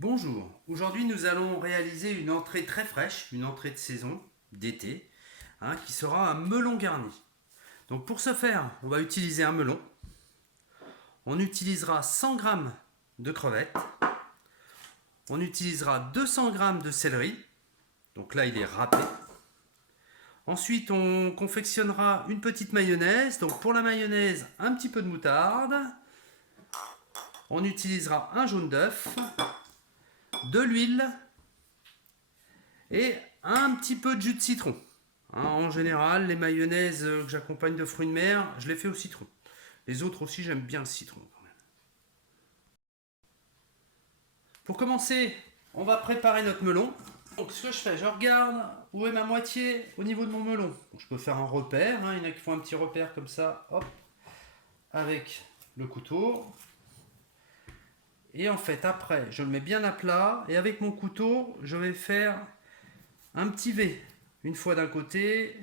Bonjour, aujourd'hui nous allons réaliser une entrée très fraîche, une entrée de saison, d'été, qui sera un melon garni. Donc pour ce faire, on va utiliser un melon, on utilisera 100 g de crevettes, on utilisera 200 g de céleri, donc là il est râpé. Ensuite on confectionnera une petite mayonnaise, donc pour la mayonnaise un petit peu de moutarde, on utilisera un jaune d'œuf, de l'huile et un petit peu de jus de citron. En général, les mayonnaises que j'accompagne de fruits de mer, je les fais au citron. Les autres aussi, j'aime bien le citron quand même. Pour commencer, on va préparer notre melon. Donc ce que je fais, je regarde où est ma moitié au niveau de mon melon. Donc, je peux faire un repère, il y en a qui font un petit repère comme ça, hop, avec le couteau. Et en fait, après, je le mets bien à plat et avec mon couteau, je vais faire un petit V. Une fois d'un côté,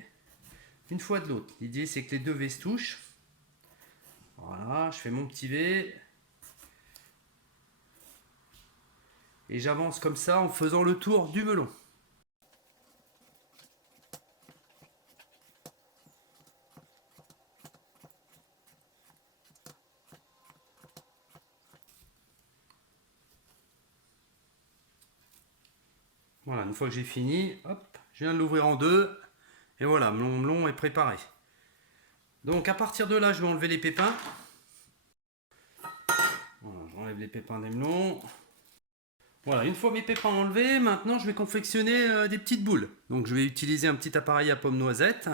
une fois de l'autre. L'idée, c'est que les deux V se touchent. Voilà, je fais mon petit V. Et j'avance comme ça en faisant le tour du melon. Voilà, une fois que j'ai fini, hop, je viens de l'ouvrir en deux. Et voilà, mon melon est préparé. Donc à partir de là, je vais enlever les pépins. Voilà, j'enlève les pépins des melons. Voilà, une fois mes pépins enlevés, maintenant je vais confectionner des petites boules. Donc je vais utiliser un petit appareil à pomme noisette.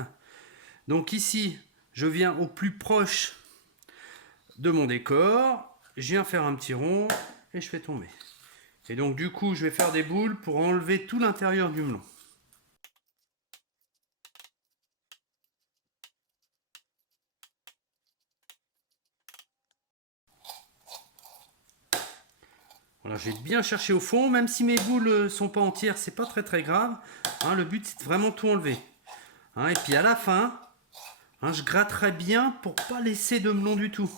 Donc ici, je viens au plus proche de mon décor. Je viens faire un petit rond et je fais tomber. Et donc du coup, je vais faire des boules pour enlever tout l'intérieur du melon. Voilà, je vais bien chercher au fond, même si mes boules sont pas entières, c'est pas très grave. Le but c'est de vraiment tout enlever. Et puis à la fin, je gratterai bien pour pas laisser de melon du tout.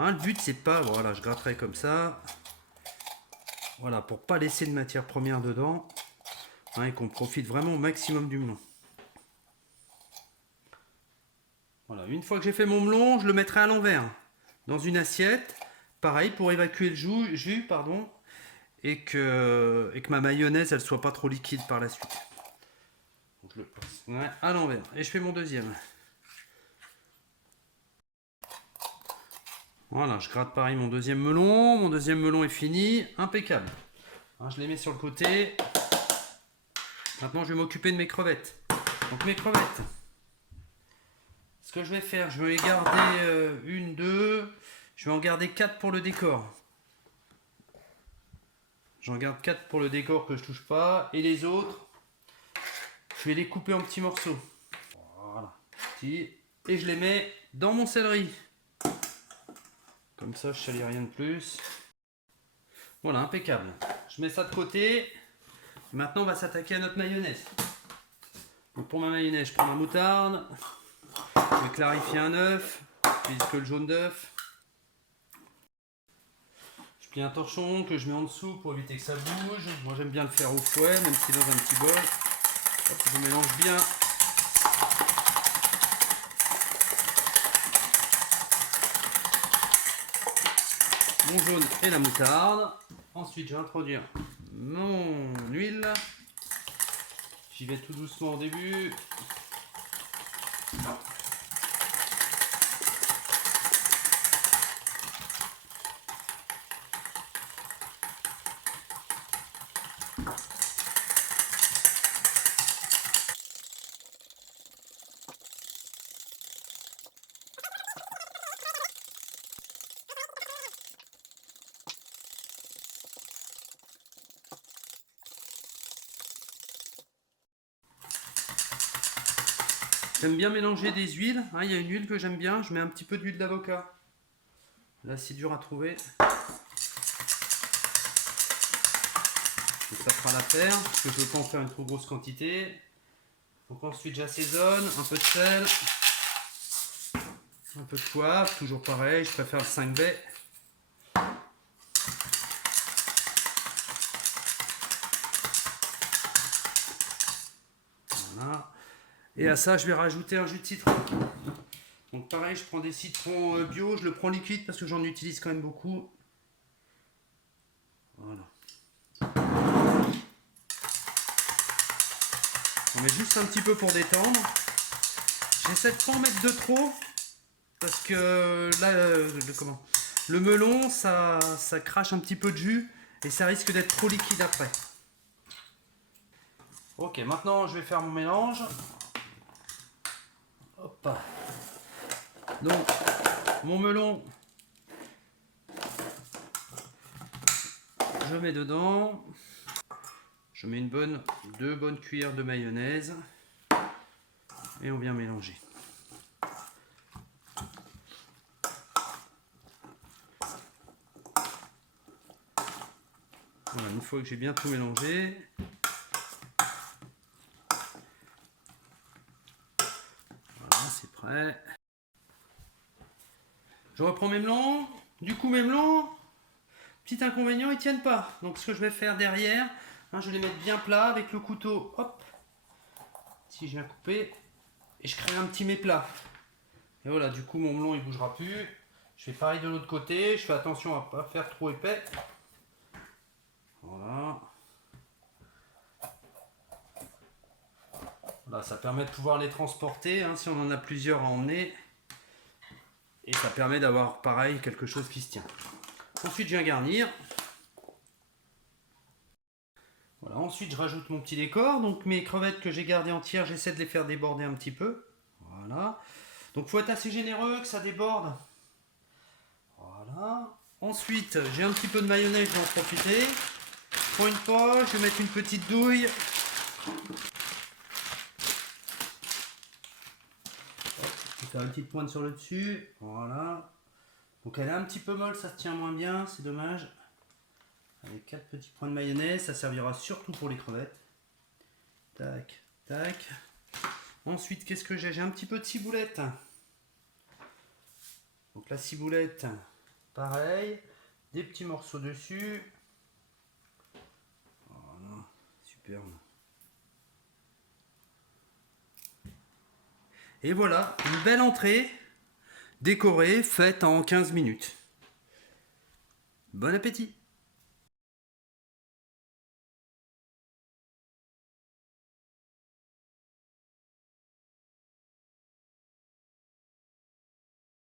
Le but c'est pas, voilà, je gratterai comme ça. Voilà, pour pas laisser de matière première dedans. Et qu'on profite vraiment au maximum du melon. Voilà, une fois que j'ai fait mon melon, je le mettrai à l'envers dans une assiette. Pareil pour évacuer le jus, pardon. Et que ma mayonnaise elle soit pas trop liquide par la suite. Donc je le passe à l'envers et je fais mon deuxième. Voilà, je gratte pareil mon deuxième melon est fini, impeccable. Je les mets sur le côté. Maintenant je vais m'occuper de mes crevettes. Donc mes crevettes, ce que je vais faire, je vais les garder une, deux, je vais en garder 4 pour le décor. J'en garde 4 pour le décor que je touche pas. Et les autres, je vais les couper en petits morceaux. Voilà. Et je les mets dans mon céleri. Comme ça, je salis rien de plus. Voilà, impeccable. Je mets ça de côté. Maintenant, on va s'attaquer à notre mayonnaise. Donc pour ma mayonnaise, je prends ma moutarde. Je vais clarifier un œuf. J'utilise que le jaune d'œuf. Puis un torchon que je mets en dessous pour éviter que ça bouge. Moi j'aime bien le faire au fouet, même si dans un petit bol. Hop, je mélange bien. Mon jaune et la moutarde. Ensuite je vais introduire mon huile. J'y vais tout doucement au début. J'aime bien mélanger des huiles. Il y a une huile que j'aime bien. Je mets un petit peu d'huile d'avocat. Là, c'est dur à trouver. Et ça fera l'affaire, parce que je ne veux pas en faire une trop grosse quantité. Donc ensuite, j'assaisonne. Un peu de sel. Un peu de poivre. Toujours pareil, je préfère le 5 baies. Et à ça, je vais rajouter un jus de citron. Donc pareil, je prends des citrons bio, je le prends liquide parce que j'en utilise quand même beaucoup. Voilà. On met juste un petit peu pour détendre. J'essaie de pas en mettre de trop parce que là, le melon, ça crache un petit peu de jus et ça risque d'être trop liquide après. Ok, maintenant je vais faire mon mélange. Hop. Donc, mon melon, je mets dedans. Je mets deux bonnes cuillères de mayonnaise et on vient mélanger. Voilà, une fois que j'ai bien tout mélangé, voilà, c'est prêt. Je reprends mes melons. Du coup, mes melons, petit inconvénient, ils tiennent pas. Donc, ce que je vais faire derrière, je vais les mettre bien plats avec le couteau. Hop, si je viens couper, et je crée un petit méplat. Et voilà, du coup, mon melon il bougera plus. Je fais pareil de l'autre côté. Je fais attention à pas faire trop épais. Voilà. Voilà, ça permet de pouvoir les transporter si on en a plusieurs à emmener. Et ça permet d'avoir pareil quelque chose qui se tient. Ensuite, je viens garnir. Voilà, ensuite, je rajoute mon petit décor. Donc, mes crevettes que j'ai gardées entières, j'essaie de les faire déborder un petit peu. Voilà. Donc, il faut être assez généreux que ça déborde. Voilà. Ensuite, j'ai un petit peu de mayonnaise, je vais en profiter. Je prends une poche, je vais mettre une petite douille. Je vais faire une petite pointe sur le dessus. Voilà. Donc elle est un petit peu molle, ça se tient moins bien, c'est dommage. Avec 4 petits points de mayonnaise, ça servira surtout pour les crevettes. Tac, tac. Ensuite, qu'est-ce que j'ai? J'ai un petit peu de ciboulette. Donc la ciboulette, pareil. Des petits morceaux dessus. Voilà, superbe. Et voilà, une belle entrée décorée, faite en 15 minutes. Bon appétit!